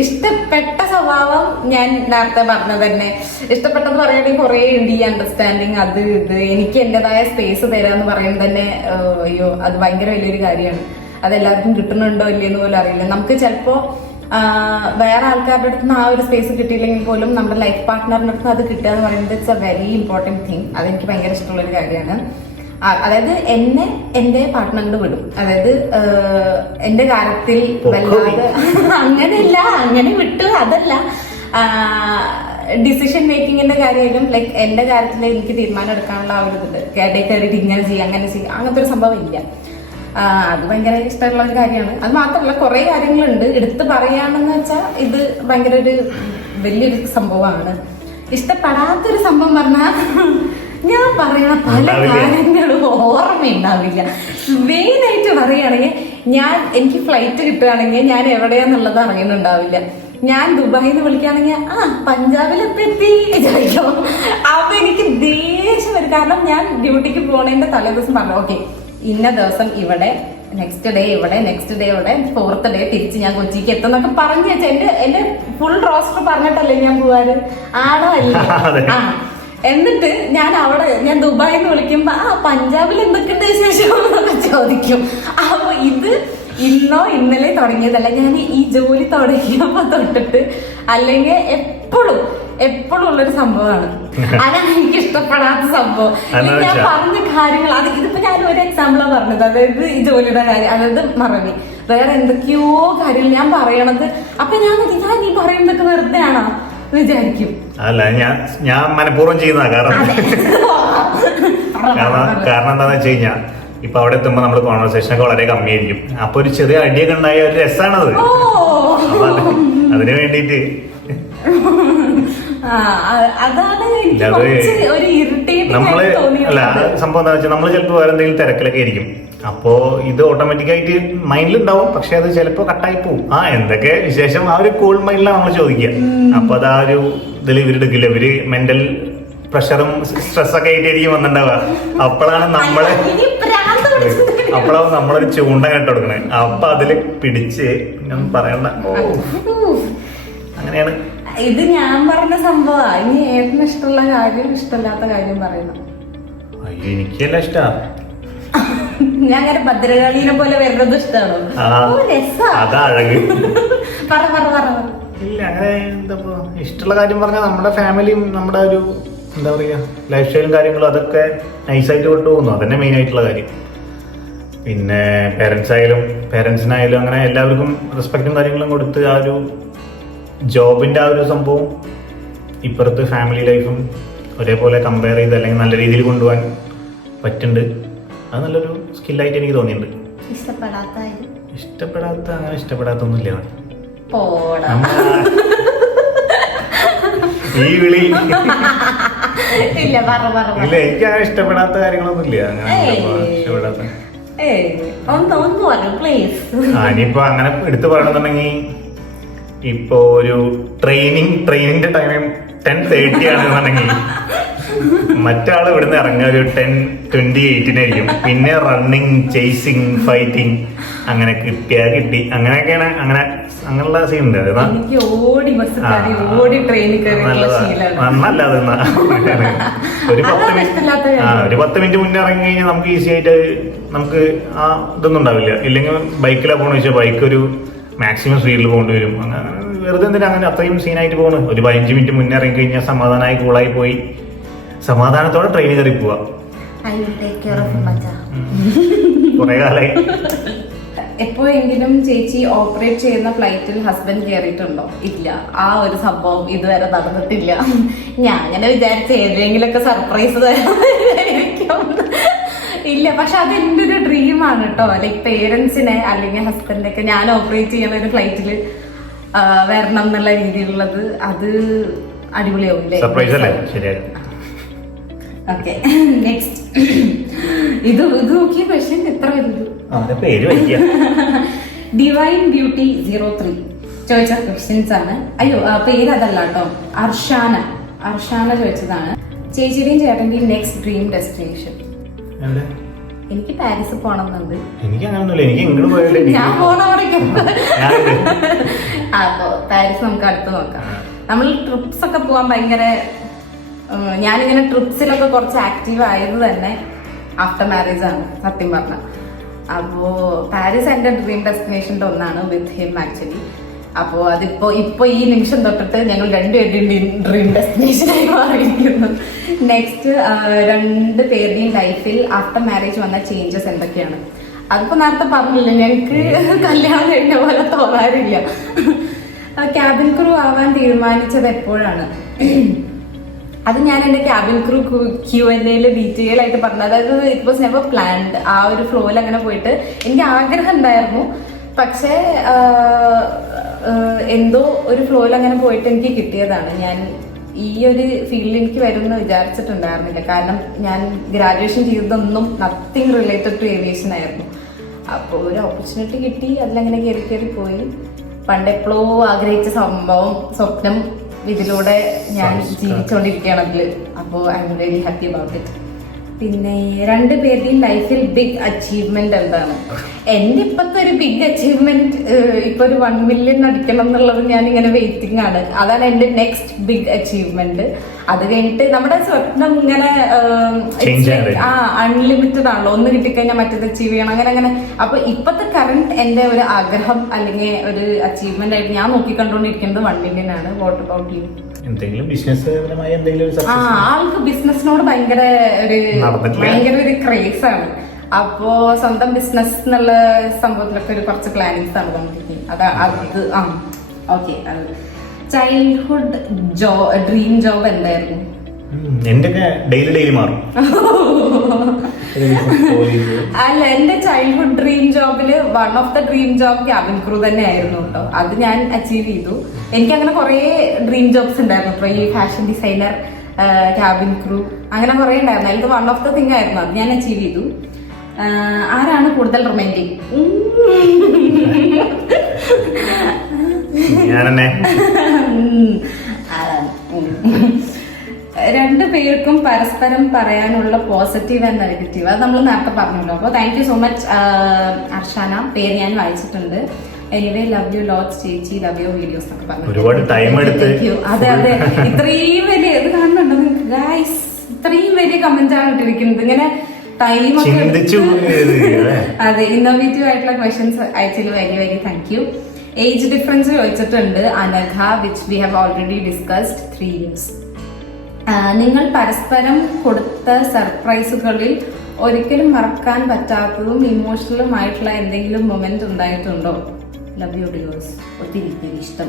ഇഷ്ടപ്പെട്ട സ്വഭാവം ഞാൻ നേരത്തെ പറഞ്ഞത് തന്നെ. ഇഷ്ടപ്പെട്ടത് പറയുകയാണെങ്കിൽ കുറേ ഉണ്ട്, ഈ അണ്ടർസ്റ്റാൻഡിങ്, അത് ഇത്, എനിക്ക് എന്റേതായ സ്പേസ് തരാന്ന് പറയുന്നത് തന്നെ അയ്യോ അത് ഭയങ്കര വലിയൊരു കാര്യമാണ്. അതെല്ലാവർക്കും കിട്ടുന്നുണ്ടോ ഇല്ലയെന്ന് പോലും അറിയില്ല. നമുക്ക് ചിലപ്പോ വേറെ ആൾക്കാരുടെ അടുത്ത് നിന്ന് ആ ഒരു സ്പേസ് കിട്ടിയില്ലെങ്കിൽ പോലും നമ്മുടെ ലൈഫ് പാർട്ട്ണറിന്റെ അടുത്ത് അത് കിട്ടുക എന്ന് പറയുന്നത് it's A very important thing. അതെനിക്ക് ഭയങ്കര ഇഷ്ടമുള്ളൊരു കാര്യമാണ്. അതായത് എന്നെ എന്റെ പാർട്ട്ണറിന് വിടും, അതായത് എന്റെ കാര്യത്തിൽ വല്ലാതെ അങ്ങനെയല്ല, അങ്ങനെ വിട്ടു അതല്ല, ഡിസിഷൻ മേക്കിങ്ങിന്റെ കാര്യമായാലും ലൈക്ക് എന്റെ കാര്യത്തിൽ എനിക്ക് തീരുമാനം എടുക്കാനുള്ള ആ ഒരു ഇത് ഇടയിൽ കയറിയിട്ട് ഇങ്ങനെ ചെയ്യാം അങ്ങനെ ചെയ്യാം അങ്ങനത്തെ ഒരു സംഭവം ഇല്ല. അത് ഭയങ്കര ഇഷ്ടമുള്ള ഒരു കാര്യമാണ്. അത് മാത്രമല്ല കുറെ കാര്യങ്ങളുണ്ട്, എടുത്ത് പറയാണെന്ന് വെച്ചാൽ ഇത് ഭയങ്കര ഒരു വലിയൊരു സംഭവമാണ്. ഇഷ്ടപ്പെടാത്തൊരു സംഭവം പറഞ്ഞാൽ ഞാൻ പറയുന്ന പല കാര്യങ്ങളും ഓർമ്മയുണ്ടാവില്ല. മെയിനായിട്ട് പറയുകയാണെങ്കിൽ എനിക്ക് ഫ്ലൈറ്റ് കിട്ടുകയാണെങ്കിൽ ഞാൻ എവിടെയാന്നുള്ളത് അറിയുന്നുണ്ടാവില്ല. ഞാൻ ദുബായിൽ നിന്ന് വിളിക്കുകയാണെങ്കിൽ പഞ്ചാബിലെത്തി ചോദിക്കും. അപ്പൊ എനിക്ക് ദേഷ്യം വരും. കാരണം ഞാൻ ഡ്യൂട്ടിക്ക് പോണതിന്റെ തലേ ദിവസം പറഞ്ഞു, ഓക്കെ ഇന്ന ദിവസം ഇവിടെ, നെക്സ്റ്റ് ഡേ ഇവിടെ, നെക്സ്റ്റ് ഡേ ഇവിടെ, 4th ഡേ തിരിച്ച് ഞാൻ കൊച്ചിക്ക് എത്തുന്നൊക്കെ പറഞ്ഞു വെച്ചാൽ എന്റെ ഫുൾ റോസ്റ്റർ പറഞ്ഞിട്ടല്ലേ ഞാൻ പോവാറ്, ആണോ അല്ലേ? എന്നിട്ട് ഞാൻ ദുബായിൽ നിന്ന് വിളിക്കുമ്പോ പഞ്ചാബിൽ എന്തൊക്കെയുണ്ട് വിശേഷം എന്നൊക്കെ ചോദിക്കും. അപ്പൊ ഇത് ഇന്നോ ഇന്നലെ തുടങ്ങിയതല്ല, ഞാൻ ഈ ജോലി തുടങ്ങിയപ്പോ തൊട്ടിട്ട് അല്ലെങ്കിൽ എപ്പോഴും ഉള്ളൊരു സംഭവമാണ്. അതാണ് എനിക്ക് ഇഷ്ടപ്പെടാത്ത സംഭവം. ഞാൻ പറഞ്ഞ കാര്യങ്ങൾ ഇതിപ്പോ ഞാൻ ഒരു എക്സാമ്പിളാണ് പറഞ്ഞത്, അതായത് ഈ ജോലിയുടെ കാര്യം, അതായത് മറവി, വേറെ എന്തൊക്കെയോ കാര്യങ്ങൾ ഞാൻ പറയണത്. അപ്പൊ ഞാൻ ഈ പറയുന്നതൊക്കെ വെറുതെ ആണോ വിചാരിക്കും. അല്ല, ഞാൻ മനഃപൂർവ്വം ചെയ്യുന്നതാ. കാരണം എന്താന്ന് വെച്ച് കഴിഞ്ഞാൽ ഇപ്പൊ അവിടെ എത്തുമ്പോ നമ്മുടെ കോൺവെർസേഷൻ ഒക്കെ വളരെ കമ്മിയായിരിക്കും. അപ്പൊ ഒരു ചെറിയ അടിയൊക്കെ ഉണ്ടായ ഒരു രസമാണത്. അപ്പൊ അതിന് വേണ്ടിട്ട് നമ്മള് അല്ല സംഭവം എന്താ വെച്ചാൽ നമ്മള് ചിലപ്പോ വേറെ എന്തെങ്കിലും തിരക്കിലൊക്കെ ആയിരിക്കും. അപ്പോ ഇത് ഓട്ടോമാറ്റിക്കായിട്ട് മൈൻഡിലുണ്ടാവും, പക്ഷെ അത് ചിലപ്പോ കട്ടായി പോവും. എന്തൊക്കെ വിശേഷം ആ ഒരു കൂൾ മൈൻഡിലാണ് നമ്മൾ ചോദിക്കുക. അപ്പൊ അത് ആ ഒരു ഇതിൽ ഇവരെടുക്കില്ല, ഇവര് മെന്റൽ പ്രഷറും സ്ട്രെസ്സൊക്കെ ആയിട്ടായിരിക്കും വന്നിട്ടുണ്ടാവുക. അപ്പോഴാണ് നമ്മളൊരു ചൂണ്ട കേട്ട് കൊടുക്കണേ. അപ്പൊ അതില് പിടിച്ച് ഞാൻ പറയണ്ട, അങ്ങനെയാണ്. ഇത് ഞാൻ പറഞ്ഞ സംഭവം. ഇനി ഏതിനും ഇഷ്ടമുള്ള കാര്യം ഇഷ്ടമില്ലാത്ത കാര്യം പറയണം. അയ്യോ എനിക്കെല്ലാം ഇഷ്ടമാണ്. ഞാൻ അങ്ങനെ ഭദ്രകാളീനെ പോലെ വരുന്നത് ഇഷ്ടമാണോ? അതഴക് പറ. ഇല്ല, അങ്ങനെ എന്താ ഇഷ്ടമുള്ള കാര്യം പറഞ്ഞാൽ നമ്മുടെ ഫാമിലിയും നമ്മുടെ ഒരു എന്താ പറയാ ലൈഫ് സ്റ്റൈലും കാര്യങ്ങളും അതൊക്കെ നൈസായിട്ട് കൊണ്ടുപോകുന്നു. അതന്നെ മെയിൻ ആയിട്ടുള്ള കാര്യം. പിന്നെ പേരൻസിനായാലും അങ്ങനെ എല്ലാവർക്കും റെസ്പെക്റ്റും കാര്യങ്ങളും കൊടുത്ത് ആ ഒരു ജോബിന്റെ ആ ഒരു സംഭവം ഇപ്പുറത്ത് ഫാമിലി ലൈഫും ഒരേപോലെ കമ്പയർ ചെയ്ത് അല്ലെങ്കിൽ നല്ല രീതിയിൽ കൊണ്ടുപോകാൻ പറ്റുന്നുണ്ട്. അത് നല്ലൊരു സ്കില്ലായിട്ട് എനിക്ക് തോന്നിയിട്ടുണ്ട്. ഇഷ്ടപ്പെടാത്തൊന്നുമില്ല ഈ വിളി. ഇല്ല, എനിക്ക് അങ്ങനെ ഇഷ്ടപ്പെടാത്ത കാര്യങ്ങളൊന്നും ഇല്ല. ഇഷ്ടപ്പെടാത്ത ഇനിയിപ്പോ അങ്ങനെ എടുത്തു പറയണമെന്നുണ്ടെങ്കിൽ ഇപ്പൊ ഒരു ട്രെയിനിന്റെ ടൈം 10:30 ആണെന്നുണ്ടെങ്കിൽ മറ്റാള് ഇവിടുന്ന് ഇറങ്ങുക ഒരു 10:28 പിന്നെ റണ്ണിങ്, ചേസിങ്, ഫൈറ്റിങ്, അങ്ങനെ കിട്ടിയാ കിട്ടി, അങ്ങനെയൊക്കെയാണ്. അങ്ങനെയുള്ള സീൻ ഉണ്ട്. എനിക്ക് ഓടി ബസ് കയറി ഓടി ട്രെയിനിൽ കയറിയുള്ള ശീലമാണ്. നല്ലത് ഒരു 10 മിനിറ്റ് മുന്നേ ഇറങ്ങി കഴിഞ്ഞാൽ നമുക്ക് ഈസി ആയിട്ട് നമുക്ക് ആ ഇതൊന്നും ഉണ്ടാവില്ല. ഇല്ലെങ്കിൽ ബൈക്കിലാ പോകണമെന്ന് വെച്ചാൽ ബൈക്ക് ഒരു മാക്സിമം സ്പീഡിൽ പോകേണ്ടി വരും. അങ്ങനെ വെറുതെ എന്തിനാ അങ്ങനെ അത്രയും സീനായിട്ട് പോകണം. ഒരു 15 മിനിറ്റ് മുന്നേ ഇറങ്ങി കഴിഞ്ഞാൽ സമാധാനമായി കൂളായി പോയി സമാധാനത്തോടെ ട്രെയിനിൽ കയറി പോവാ. കുറെ കാലായി. എപ്പോഴെങ്കിലും ചേച്ചി ഓപ്പറേറ്റ് ചെയ്യുന്ന ഫ്ലൈറ്റിൽ ഹസ്ബൻഡ് കയറിയിട്ടുണ്ടോ? ഇല്ല, ആ ഒരു സംഭവം ഇതുവരെ നടന്നിട്ടില്ല. ഞാൻ അങ്ങനെ വിചാരിച്ച ഏതെങ്കിലുമൊക്കെ സർപ്രൈസ് തരാം. ഇല്ല, പക്ഷെ അത് എൻ്റെ ഒരു ഡ്രീമാണ് കേട്ടോ. ലൈക്ക് പേരൻസിനെ അല്ലെങ്കിൽ ഹസ്ബൻഡൊക്കെ ഞാൻ ഓപ്പറേറ്റ് ചെയ്യുന്ന ഒരു ഫ്ലൈറ്റിൽ വരണം എന്നുള്ള രീതിയിലുള്ളത്. അത് അടിപൊളിയാവില്ലേ? സർപ്രൈസ് അല്ലേ? ശരിയാണ്. Okay, next. ഇത് നോക്കിയ ക്വസ്റ്റ്യൻ എത്ര വലുത്. ഡിവൈൻ ബ്യൂട്ടി 03 ചോദിച്ച ക്വസ്റ്റ്യൻസ് ആണ്. അയ്യോ, പേര് അതല്ല കേട്ടോ. അർഷാന ചോദിച്ചതാണ്. ചേച്ചിയുടെയും ചേട്ടന്റെയും നെക്സ്റ്റ് ഡ്രീം ഡെസ്റ്റിനേഷൻ? എനിക്ക് പാരീസ് പോണമെന്നുണ്ട്. എനിക്ക് അങ്ങനൊന്നുമില്ല, എനിക്ക് ഇങ്ങോട്ട് പോയാലേ ഞാൻ പോണവിടേക്ക്. അപ്പോ പാരീസ് നമുക്ക് അടുത്ത് നോക്കാം. നമ്മൾ ട്രിപ്സ് ഒക്കെ പോവാൻ ഭയങ്കര, ഞാനിങ്ങനെ ട്രിപ്സിലൊക്കെ കുറച്ച് ആക്റ്റീവ് ആയത് തന്നെ ആഫ്റ്റർ മാരേജ് ആണ് സത്യം പറഞ്ഞ. അപ്പോ പാരീസ് എന്റെ ഡ്രീം ഡെസ്റ്റിനേഷൻ്റെ ഒന്നാണ്, വിത്ത് ഹിം ആക്ച്വലി. അപ്പോ ഇപ്പൊ ഈ നിമിഷം തൊട്ടിട്ട് ഞങ്ങൾ രണ്ടുപേരുടെയും ഡ്രീം ഡെസ്റ്റിനേഷനായി മാറിയിരിക്കുന്നു. നെക്സ്റ്റ്, 2 പേരുടെയും ലൈഫിൽ ആഫ്റ്റർ മാരേജ് വന്ന ചേഞ്ചസ് എന്തൊക്കെയാണ്? അതിപ്പോ നേരത്തെ പറഞ്ഞില്ല, ഞങ്ങൾക്ക് കല്യാണം കഴിഞ്ഞ പോലെ തോന്നാറില്ല. ക്യാബിൻ ക്രൂ ആവാൻ തീരുമാനിച്ചത് എപ്പോഴാണ്? അത് ഞാൻ എന്റെ ക്യാബിൻ ക്രൂ Q&A ഡീറ്റെയിൽ ആയിട്ട് പറഞ്ഞു. അതായത് ഇറ്റ് വാസ് നെവർ പ്ലാൻഡ്. ആ ഒരു ഫ്ലോയിൽ അങ്ങനെ പോയിട്ട് എനിക്ക് ആഗ്രഹം ഉണ്ടായിരുന്നു, പക്ഷേ എന്തോ ഒരു ഫ്ലോയിൽ അങ്ങനെ പോയിട്ട് എനിക്ക് കിട്ടിയതാണ്. ഞാൻ ഈ ഒരു ഫീൽഡിൽ എനിക്ക് വരുമെന്ന് വിചാരിച്ചിട്ടുണ്ടായിരുന്നില്ല. കാരണം ഞാൻ ഗ്രാജുവേഷൻ ചെയ്തതൊന്നും നത്തിങ് റിലേറ്റഡ് ടു ഏവിയേഷൻ ആയിരുന്നു. അപ്പോൾ ഒരു ഓപ്പർച്യൂണിറ്റി കിട്ടി, അതിലങ്ങനെ കയറി പോയി. പണ്ടെപ്പോഴോ ആഗ്രഹിച്ച സ്വപ്നം ഇതിലൂടെ ഞാൻ ജീവിച്ചുകൊണ്ടിരിക്കുകയാണ് അതിൽ. അപ്പോൾ I am very happy about it. പിന്നെ 2 പേരുടെയും ലൈഫിൽ ബിഗ് അച്ചീവ്മെന്റ് എന്താണ്? എന്റെ ഇപ്പോഴത്തെ ഒരു ബിഗ് അച്ചീവ്മെന്റ് ഇപ്പൊ ഒരു 1 മില്യൺ അടിക്കണം എന്നുള്ളത് ഞാൻ ഇങ്ങനെ വെയിറ്റിംഗ് ആണ്. അതാണ് എന്റെ നെക്സ്റ്റ് ബിഗ് അച്ചീവ്മെന്റ്. അത് കഴിഞ്ഞിട്ട് നമ്മുടെ സ്വപ്നം ഇങ്ങനെ അൺലിമിറ്റഡ് ആണല്ലോ. ഒന്ന് കിട്ടിക്കഴിഞ്ഞാൽ മറ്റേത് അച്ചീവ് ചെയ്യണം, അങ്ങനെ. അപ്പൊ ഇപ്പത്തെ കറന്റ് എന്റെ ഒരു ആഗ്രഹം അല്ലെങ്കിൽ ഒരു അച്ചീവ്മെന്റ് ആയിട്ട് ഞാൻ നോക്കിക്കണ്ടുകൊണ്ടിരിക്കുന്നത് 1 മില്യൺ ആണ്. What about you? എന്തെങ്കിലും ബിസിനസ് പരമായ എന്തെങ്കിലും ആൾക്ക് ബിസിനസിനോട് ഭയങ്കര ഒരു ക്രേസ് ആണ്. അപ്പോ സ്വന്തം ബിസിനസ് എന്നുള്ള സംഭവത്തിലൊക്കെ ഒരു കുറച്ച് പ്ലാനിങ്സ് ആണ് നമുക്ക്. ഓക്കെ. ചൈൽഡ്ഹുഡ് ഡ്രീം ജോബ് എന്തായിരുന്നു? എന്റെ ഡെയിലി മാറും. അല്ല, എന്റെ ചൈൽഡ്ഹുഡ് ഡ്രീം ജോബില് one of the dream job cabin crew തന്നെ ആയിരുന്നു കേട്ടോ. അത് ഞാൻ അച്ചീവ് ചെയ്തു. എനിക്ക് അങ്ങനെ കുറെ ഡ്രീം ജോബ്സ് ഉണ്ടായിരുന്നു കേട്ടോ. ഈ ഫാഷൻ ഡിസൈനർ, ക്യാബിൻ ക്രൂ, അങ്ങനെ കുറെ ഉണ്ടായിരുന്നു. അതിൽ വൺ ഓഫ് ദ തിങ് ആയിരുന്നു. അത് ഞാൻ അച്ചീവ് ചെയ്തു. ആരാണ് കൂടുതൽ റൊമാൻറ്റിക്? രണ്ടു പേർക്കും പരസ്പരം പറയാനുള്ള പോസിറ്റീവ് ആൻഡ് നെഗറ്റീവ്, അത് നമ്മൾ നേരത്തെ പറഞ്ഞല്ലോ. അപ്പോൾ thank you so much Arshana. പേര് ഞാൻ വായിച്ചിട്ടുണ്ട്. എനിവേ ലവ് യു ലോട്ട്സ് ചേച്ചി, ലവ് യു വീഡിയോസ് എന്നൊക്കെ പറഞ്ഞു. ഒരുപാട് ടൈം എടുത്ത്. അതെ, ഇത്രയും വലിയ ഇത് കാണുന്നുണ്ടോ നിങ്ങൾക്ക് ഗൈസ്? ഇത്രയും വലിയ കമന്റ് ആണ് ഇട്ടിരിക്കുന്നത്. ഇങ്ങനെ ടൈമൊക്കെ. അതെ, ഇന്നോവേറ്റീവ് ആയിട്ടുള്ള ക്വസ്റ്റ്യൻസ് അയച്ചതിൽ very thank you. Age difference ചോദിച്ചിട്ടുണ്ട് Anagha, which we have already discussed 3 years. നിങ്ങൾ പരസ്പരം കൊടുത്ത സർപ്രൈസുകളിൽ ഒരിക്കലും മറക്കാൻ പറ്റാത്തതും ഇമോഷണലും ആയിട്ടുള്ള എന്തെങ്കിലും മൊമെന്റ് ഉണ്ടായിട്ടുണ്ടോ? Love you ഡിയോസ്. ഒത്തിരി ഇഷ്ടം.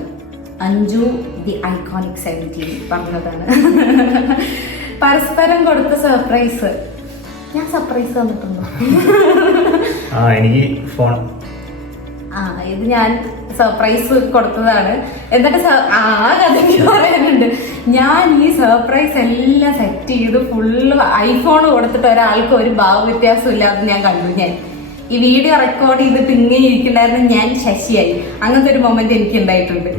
അഞ്ജു ദി ഐക്കോണിക് 17 പറഞ്ഞതാണ്. പരസ്പരം കൊടുത്ത സർപ്രൈസ്. ഞാൻ സർപ്രൈസ് തന്നിട്ടുണ്ടോ? എനിക്ക് ഫോൺ. ഇത് ഞാൻ സർപ്രൈസ് കൊടുത്തതാണ്. എന്നിട്ട് കഥയ്ക്ക് പറയാനുണ്ട്. ഞാൻ ഈ സർപ്രൈസ് എല്ലാം സെറ്റ് ചെയ്ത് ഫുള്ള് ഐഫോൺ കൊടുത്തിട്ട് ഒരാൾക്ക് ഒരു ഭാവ വ്യത്യാസം ഇല്ലാതെ ഞാൻ കണ്ടു. ഞാൻ ഈ വീഡിയോ റെക്കോർഡ് ചെയ്തിട്ട് ഇങ്ങനെ ഇരിക്കണ്ടായിരുന്നു. ഞാൻ ശശിയായി. അങ്ങനത്തെ ഒരു മൊമെന്റ് എനിക്ക് ഉണ്ടായിട്ടുണ്ട്.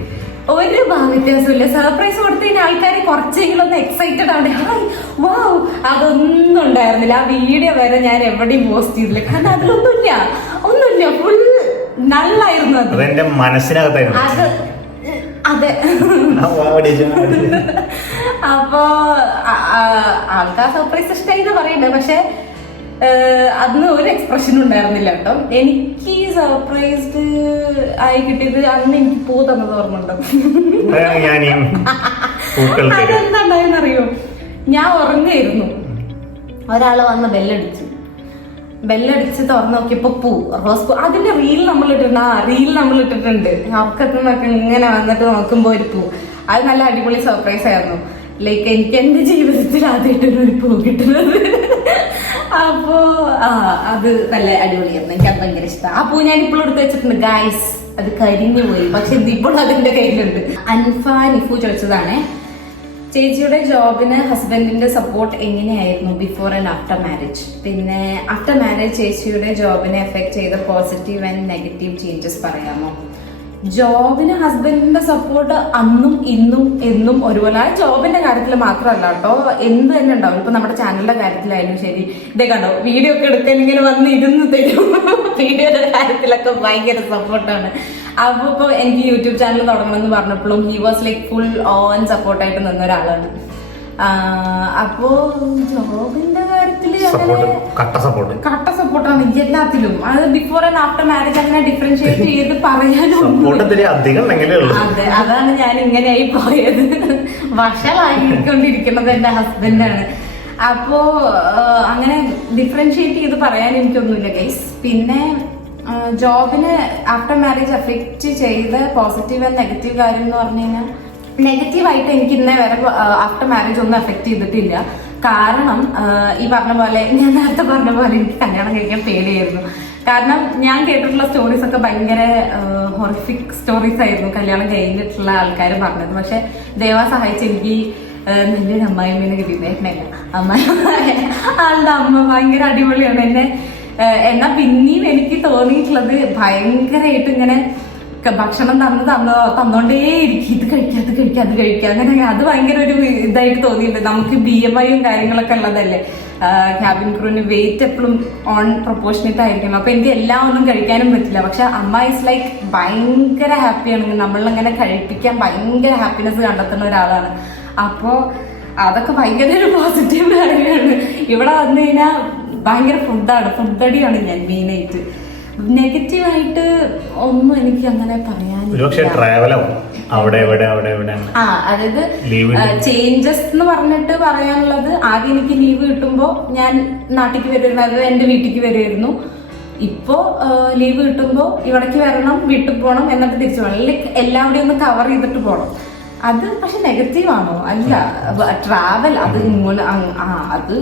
ഒരു വ്യത്യാസമില്ല. സർപ്രൈസ് കൊടുത്തതിന് ആൾക്കാർ കുറച്ചെങ്കിലും ഒന്ന് എക്സൈറ്റഡ് ആവണ്ടേ, ഹായ് വാവ്, അതൊന്നും ഉണ്ടായിരുന്നില്ല. ആ വീഡിയോ വരെ ഞാൻ എവിടെയും പോസ്റ്റ് ചെയ്തില്ല, കാരണം അതിലൊന്നുമില്ല, ഫുൾ നല്ലായിരുന്നു. അത് എന്റെ മനസ്സിനകത്തായിരുന്നു. അതെ. അപ്പോ ആൾക്കാർ സർപ്രൈസ് ഇഷ്ടമായി എന്ന് പറയുന്നത്, പക്ഷെ അന്ന് ഒരു എക്സ്പ്രഷൻ ഉണ്ടായിരുന്നില്ല കേട്ടോ. എനിക്ക് സർപ്രൈസ്ഡ് ആയി കിട്ടിയത് അന്ന് എനിക്ക് പൂ തന്നത് ഓർമ്മയുണ്ടോ? അതെന്താണ്ടായെന്നറിയോ, ഞാൻ ഉറങ്ങായിരുന്നു, ഒരാള് വന്ന് ബെല്ലടിച്ച് തുറന്നു നോക്കിയപ്പോ റോസ് പൂ. അതിന്റെ റീൽ നമ്മൾ ഇട്ടിട്ടുണ്ട്. അവർക്കത്തുനിന്നൊക്കെ ഇങ്ങനെ വന്നിട്ട് നോക്കുമ്പോ ഒരു പൂ, അത് നല്ല അടിപൊളി സർപ്രൈസ് ആയിരുന്നു. ലൈക്ക് എനിക്ക് എന്റെ ജീവിതത്തിൽ ആദ്യമായിട്ടൊരു ഒരു പൂ കിട്ടുന്നത്. അപ്പോ അത് നല്ല അടിപൊളിയായിരുന്നു, എനിക്ക് അത് ഭയങ്കര ഇഷ്ടമാണ്. ആ പൂ ഞാൻ ഇപ്പോഴും എടുത്ത് വെച്ചിട്ടുണ്ട് ഗായ്സ്. അത് കരിഞ്ഞു പോയി, പക്ഷെ ഇപ്പോഴും അതിന്റെ കയ്യിലുണ്ട്. നിഫു ചോദിച്ചതാണേ, ചേച്ചിയുടെ ജോബിന് ഹസ്ബൻഡിന്റെ സപ്പോർട്ട് എങ്ങനെയായിരുന്നു ബിഫോർ ആൻഡ് ആഫ്റ്റർ മാരേജ്? പിന്നെ ആഫ്റ്റർ മാരേജ് ചേച്ചിയുടെ ജോബിനെ എഫക്ട് ചെയ്ത പോസിറ്റീവ് ആൻഡ് നെഗറ്റീവ് ചേഞ്ചസ് പറയാമോ? ജോബിന് ഹസ്ബൻഡിന്റെ സപ്പോർട്ട് അന്നും ഇന്നും എന്നും ഒരുപോലെ. ആ ജോബിന്റെ കാര്യത്തിൽ മാത്രമല്ല കേട്ടോ, എന്ത് തന്നെ ഉണ്ടാവും. ഇപ്പൊ നമ്മുടെ ചാനലിന്റെ കാര്യത്തിലായാലും ശരി, ഇതേ കണ്ടോ, വീഡിയോ ഒക്കെ എടുക്കാൻ ഇങ്ങനെ വന്ന് ഇരുന്ന് തരും. വീഡിയോയുടെ കാര്യത്തിലൊക്കെ ഭയങ്കര സപ്പോർട്ടാണ്. അപ്പൊ ഇപ്പൊ എനിക്ക് യൂട്യൂബ് ചാനൽ തുടങ്ങണമെന്ന് പറഞ്ഞപ്പോഴും he was like full on സപ്പോർട്ടായിട്ട് നിന്ന ഒരാളാണ്. അപ്പോ ജോബിന്റെ കാര്യത്തില് കട്ട സപ്പോർട്ടാണ് എല്ലാത്തിലും. അത് ബിഫോർ ആൻഡ് ആഫ്റ്റർ മാരേജ് അങ്ങനെ ഡിഫറൻഷിയേറ്റ് ചെയ്ത് പറയാനും. അതെ, അതാണ് ഞാൻ ഇങ്ങനെയായി പോയത്. വഷളായിക്കൊണ്ടിരിക്കുന്നത് എന്റെ ഹസ്ബൻഡാണ്. അപ്പോ അങ്ങനെ ഡിഫറൻഷിയേറ്റ് ചെയ്ത് പറയാൻ എനിക്കൊന്നുമില്ല ഗൈസ്. പിന്നെ ജോബിന് ആഫ്റ്റർ മാരേജ് എഫക്റ്റ് ചെയ്ത പോസിറ്റീവ് ആൻഡ് നെഗറ്റീവ് കാര്യം എന്ന് പറഞ്ഞു കഴിഞ്ഞാൽ, നെഗറ്റീവായിട്ട് എനിക്ക് ഇന്നേ വരെ ആഫ്റ്റർ മാരേജ് ഒന്നും എഫക്ട് ചെയ്തിട്ടില്ല. കാരണം ഈ പറഞ്ഞ പോലെ, ഞാൻ നേരത്തെ പറഞ്ഞ പോലെ എനിക്ക് കല്യാണം കഴിക്കാൻ പേടിയായിരുന്നു. കാരണം ഞാൻ കേട്ടിട്ടുള്ള സ്റ്റോറീസ് ഒക്കെ ഭയങ്കര ഹൊറിഫിക് സ്റ്റോറീസ് ആയിരുന്നു കല്യാണം കഴിഞ്ഞിട്ടുള്ള ആൾക്കാർ പറഞ്ഞത്. പക്ഷെ ദൈവം സഹായിച്ച് എനിക്ക് നല്ലൊരു അമ്മായിമ്മേനെ കിട്ടിയിട്ടുണ്ടായിരുന്നില്ല. ആളുടെ അമ്മ ഭയങ്കര അടിപൊളിയാണ്. എന്നാ പിന്നെയും എനിക്ക് തോന്നിയിട്ടുള്ളത് ഭയങ്കരമായിട്ട് ഇങ്ങനെ ഭക്ഷണം തന്നോണ്ടേയിരിക്കും, ഇത് കഴിക്കുക അങ്ങനെ. അത് ഭയങ്കര ഒരു ഇതായിട്ട് തോന്നിയിട്ടുണ്ട്. നമുക്ക് BMI കാര്യങ്ങളൊക്കെ ഉള്ളതല്ലേ, ക്യാബിൻ ക്രൂവിന് വെയിറ്റ് എപ്പോഴും ഓൺ പ്രൊപ്പോർഷനേറ്റ് ആയിരിക്കണം. അപ്പൊ എനിക്ക് എല്ലാം ഒന്നും കഴിക്കാനും പറ്റില്ല. പക്ഷെ അമ്മ ഇസ് ലൈക്ക് ഭയങ്കര ഹാപ്പിയാണ്, നമ്മളിങ്ങനെ കഴിപ്പിക്കാൻ ഭയങ്കര ഹാപ്പിനെസ് കണ്ടെത്തുന്ന ഒരാളാണ്. അപ്പോ അതൊക്കെ ഭയങ്കര ഒരു പോസിറ്റീവ് കാര്യമാണ്. ഇവിടെ വന്നു കഴിഞ്ഞാൽ ഭയങ്കര ഫുഡടിയാണ് ഞാൻ മെയിനായിട്ട്. നെഗറ്റീവായിട്ട് ഒന്നും എനിക്ക് അങ്ങനെ പറയാൻ. അതായത് ചേഞ്ചസ് എന്ന് പറഞ്ഞിട്ട് പറയാനുള്ളത്, ആദ്യം എനിക്ക് ലീവ് കിട്ടുമ്പോ ഞാൻ നാട്ടിലേക്ക് വരുമായിരുന്നു, അതായത് എന്റെ വീട്ടിലേക്ക് വരുമായിരുന്നു. ഇപ്പോ ലീവ് കിട്ടുമ്പോ ഇവിടേക്ക് വരണം, വീട്ടിൽ പോകണം, എന്നിട്ട് തിരിച്ചു പോകണം. ലൈക്ക് എല്ലാവരുടെയും ഒന്ന് കവർ ചെയ്തിട്ട് പോകണം. അത് പക്ഷെ നെഗറ്റീവ് ആണോ? അല്ല, ട്രാവൽ അത് അത്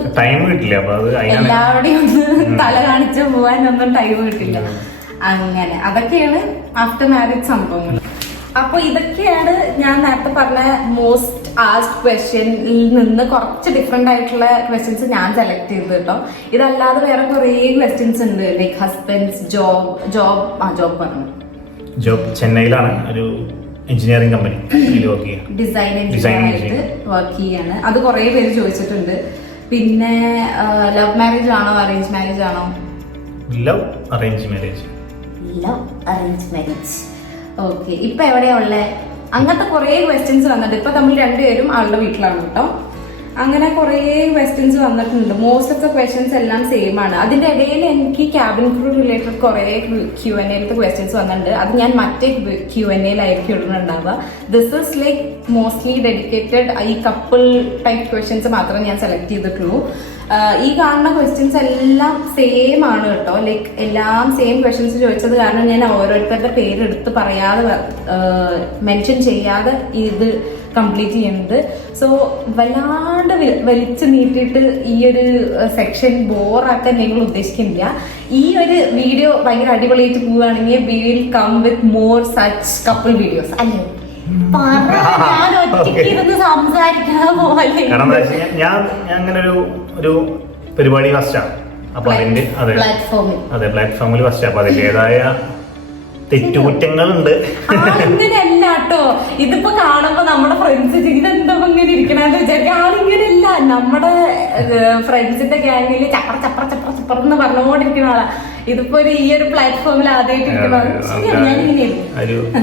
എല്ലാവരുടെയും ഒന്ന് തല കാണിച്ച് പോവാനൊന്നും ടൈം കിട്ടില്ല. അങ്ങനെ അതൊക്കെയാണ് ആഫ്റ്റർ മാരേജ് സംഭവങ്ങൾ. അപ്പൊ ഇതൊക്കെയാണ് ഞാൻ നേരത്തെ പറഞ്ഞ മോസ്റ്റ് ആസ്ക്ഡ് ക്വസ്റ്റ്യനിൽ നിന്ന് കുറച്ച് ഡിഫറെന്റ് ആയിട്ടുള്ള ക്വസ്റ്റ്യൻസ് ഞാൻ സെലക്ട് ചെയ്തു കേട്ടോ. ഇതല്ലാതെ വേറെ കുറെ ക്വസ്റ്റ്യൻസ് ഉണ്ട്, ലൈക്ക് ഹസ്ബൻഡ്സ്, ജോബ് പറഞ്ഞു. ജോബ് ചെന്നൈയിലാണ്, ഒരു എഞ്ചിനീയറിംഗ് കമ്പനി ഡിസൈൻ എഞ്ചിനീയറായിട്ട് വർക്ക് ചെയ്യാണ്. അത് കുറെ പേര് ചോദിച്ചിട്ടുണ്ട്. പിന്നെ ലവ് മാരേജ് ആണോ അറേഞ്ച് മാരേജ് ആണോ? Love arrange marriage. ഓക്കെ, ഇപ്പൊ എവിടെയാ ഉള്ളേ? അങ്ങനത്തെ കുറെ ക്വസ്റ്റ്യൻസ് വന്നിട്ട്. ഇപ്പൊ നമ്മൾ രണ്ടുപേരും ആളുടെ വീട്ടിലാണ് കേട്ടോ. അങ്ങനെ കുറെ ക്വസ്റ്റ്യൻസ് വന്നിട്ടുണ്ട്. മോസ്റ്റ് ഓഫ് ദ ക്വസ്റ്റ്യൻസ് എല്ലാം സെയിം ആണ്. അതിന്റെ ഇടയിൽ എനിക്ക് ക്യാബിൻ ക്രൂ റിലേറ്റഡ് കുറെ Q&A ക്വസ്റ്റ്യൻസ് വന്നിട്ടുണ്ട്. അത് ഞാൻ മറ്റേ Q&Aയിലായിരിക്കും ഇടുന്നുണ്ടാവുക. This is like mostly dedicated ഈ കപ്പിൾ ടൈപ്പ് ക്വസ്റ്റ്യൻസ് മാത്രമേ ഞാൻ സെലക്ട് ചെയ്തിട്ടുള്ളൂ. ഈ കാണുന്ന ക്വസ്റ്റ്യൻസ് എല്ലാം സെയിം ആണ് കേട്ടോ. ലൈക്ക് എല്ലാം സെയിം ക്വസ്റ്റ്യൻസ് ചോദിച്ചത് കാരണം ഞാൻ ഓരോരുത്തരുടെ പേരെടുത്ത് പറയാതെ മെൻഷൻ ചെയ്യാതെ ഇത് കംപ്ലീറ്റ് ചെയ്യുന്നത്. സോ വല്ലാണ്ട് വലിച്ചു നീട്ടിയിട്ട് ഈ ഒരു സെക്ഷൻ ബോറാക്കാൻ നിങ്ങൾ ഉദ്ദേശിക്കുന്നില്ല. ഈ ഒരു വീഡിയോ ഭയങ്കര അടിപൊളിയായിട്ട് പോവുകയാണെങ്കിൽ we will come with more such couple videos. അല്ലേ, ഞാൻ ഒറ്റയ്ക്ക് ഇരുന്ന് സംസാരിക്കാതെ പോലെ. ഞാൻ അങ്ങനെ ഒരു പരിപാടി ഫസ്റ്റാണ്. അപ്പൊ അതിന്റെ പ്ലാറ്റ്ഫോമിൽ ഫസ്റ്റ്. അപ്പൊ അതിന്റേതായ തെറ്റുകുറ്റങ്ങളുണ്ട്. അങ്ങനെയല്ല, ആട്ടോ. ഇതിപ്പോ കാണുമ്പോ നമ്മുടെ ഫ്രണ്ട്സ് ഇതെന്താ ഇങ്ങനെ ഇരിക്കണെന്ന് വിചാരിക്കും. ആളിങ്ങനെയല്ല. നമ്മുടെ ഫ്രണ്ട്സിന്റെ ഗ്യാങ്ങിൽ ചപ്പറ ചപ്പറ ചപ്പറ ചപ്പറ എന്ന് പറഞ്ഞുകൊണ്ടിരിക്കുന്ന ആളാ. ഇതിപ്പോ ഈ ഒരു പ്ലാറ്റ്ഫോമിൽ ആദ്യമായിട്ട് ഇരിക്കുന്നത് ഞാനിങ്ങനെയായിരുന്നു.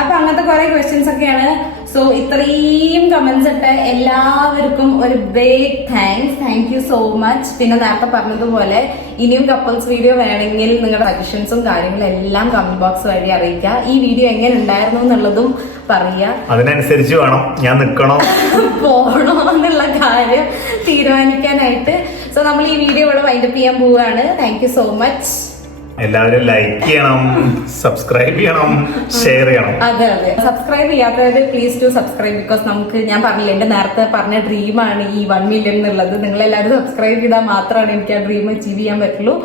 അപ്പൊ അങ്ങനത്തെ കുറെ ക്വസ്റ്റ്യൻസ് ഒക്കെയാണ്. സോ ഇത്രയും കമന്റ്സ് ഇട്ട് എല്ലാവർക്കും ഒരു big thank you so much. പിന്നെ നേരത്തെ പറഞ്ഞതുപോലെ ഇനിയും കപ്പിൾസ് വീഡിയോ വേണമെങ്കിൽ നിങ്ങളുടെ സജഷൻസും കാര്യങ്ങളും എല്ലാം കമന്റ് ബോക്സ് വഴി അറിയിക്കുക. ഈ വീഡിയോ എങ്ങനെ ഉണ്ടായിരുന്നു എന്നുള്ളതും പറയാ. അതിനനുസരിച്ച് വേണം ഞാൻ നിക്കണോ പോണോ എന്നുള്ള കാര്യം തീരുമാനിക്കാനായിട്ട്. സോ നമ്മൾ ഈ വീഡിയോ ഇവിടെ വൈൻഡപ്പ് ചെയ്യാൻ പോവുകയാണ്. Thank you so much. എല്ലാവരും ലൈക്ക് ചെയ്യണം, സബ്സ്ക്രൈബ് ചെയ്യണം, ഷെയർ ചെയ്യണം. അതെ സബ്സ്ക്രൈബ് ചെയ്യാത്തവര് പ്ലീസ് ടു സബ്സ്ക്രൈബ്. ബിക്കോസ് നമുക്ക് ഞാൻ പറഞ്ഞില്ല, എന്റെ നേരത്തെ പറഞ്ഞ ഡ്രീമാണ് ഈ 1 million എന്നുള്ളത്. നിങ്ങൾ എല്ലാവരും സബ്സ്ക്രൈബ് ചെയ്താൽ മാത്രമാണ് എനിക്ക് ആ ഡ്രീം അച്ചീവ് ചെയ്യാൻ പറ്റുള്ളൂ.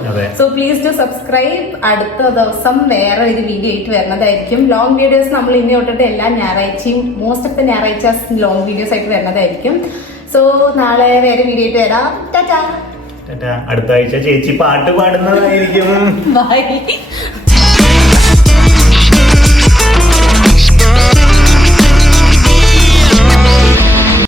So please to subscribe. അടുത്ത ദിവസം വേറെ ഒരു വീഡിയോ ആയിട്ട് വരുന്നതായിരിക്കും. ലോങ് വീഡിയോസ് നമ്മൾ ഇനി തൊട്ടിട്ട് എല്ലാ ഞായറാഴ്ചയും മോസ്റ്റ് ഓഫ് ദ ഞായറാഴ്ച ലോങ് വീഡിയോസ് ആയിട്ട് വരുന്നതായിരിക്കും. സോ നാളെ വേറെ വീഡിയോ ആയിട്ട് വരാം. ടാറ്റാ. അടുത്ത ആഴ്ച ചേച്ചി പാട്ട് പാടുന്നതായിരിക്കും. ബൈ.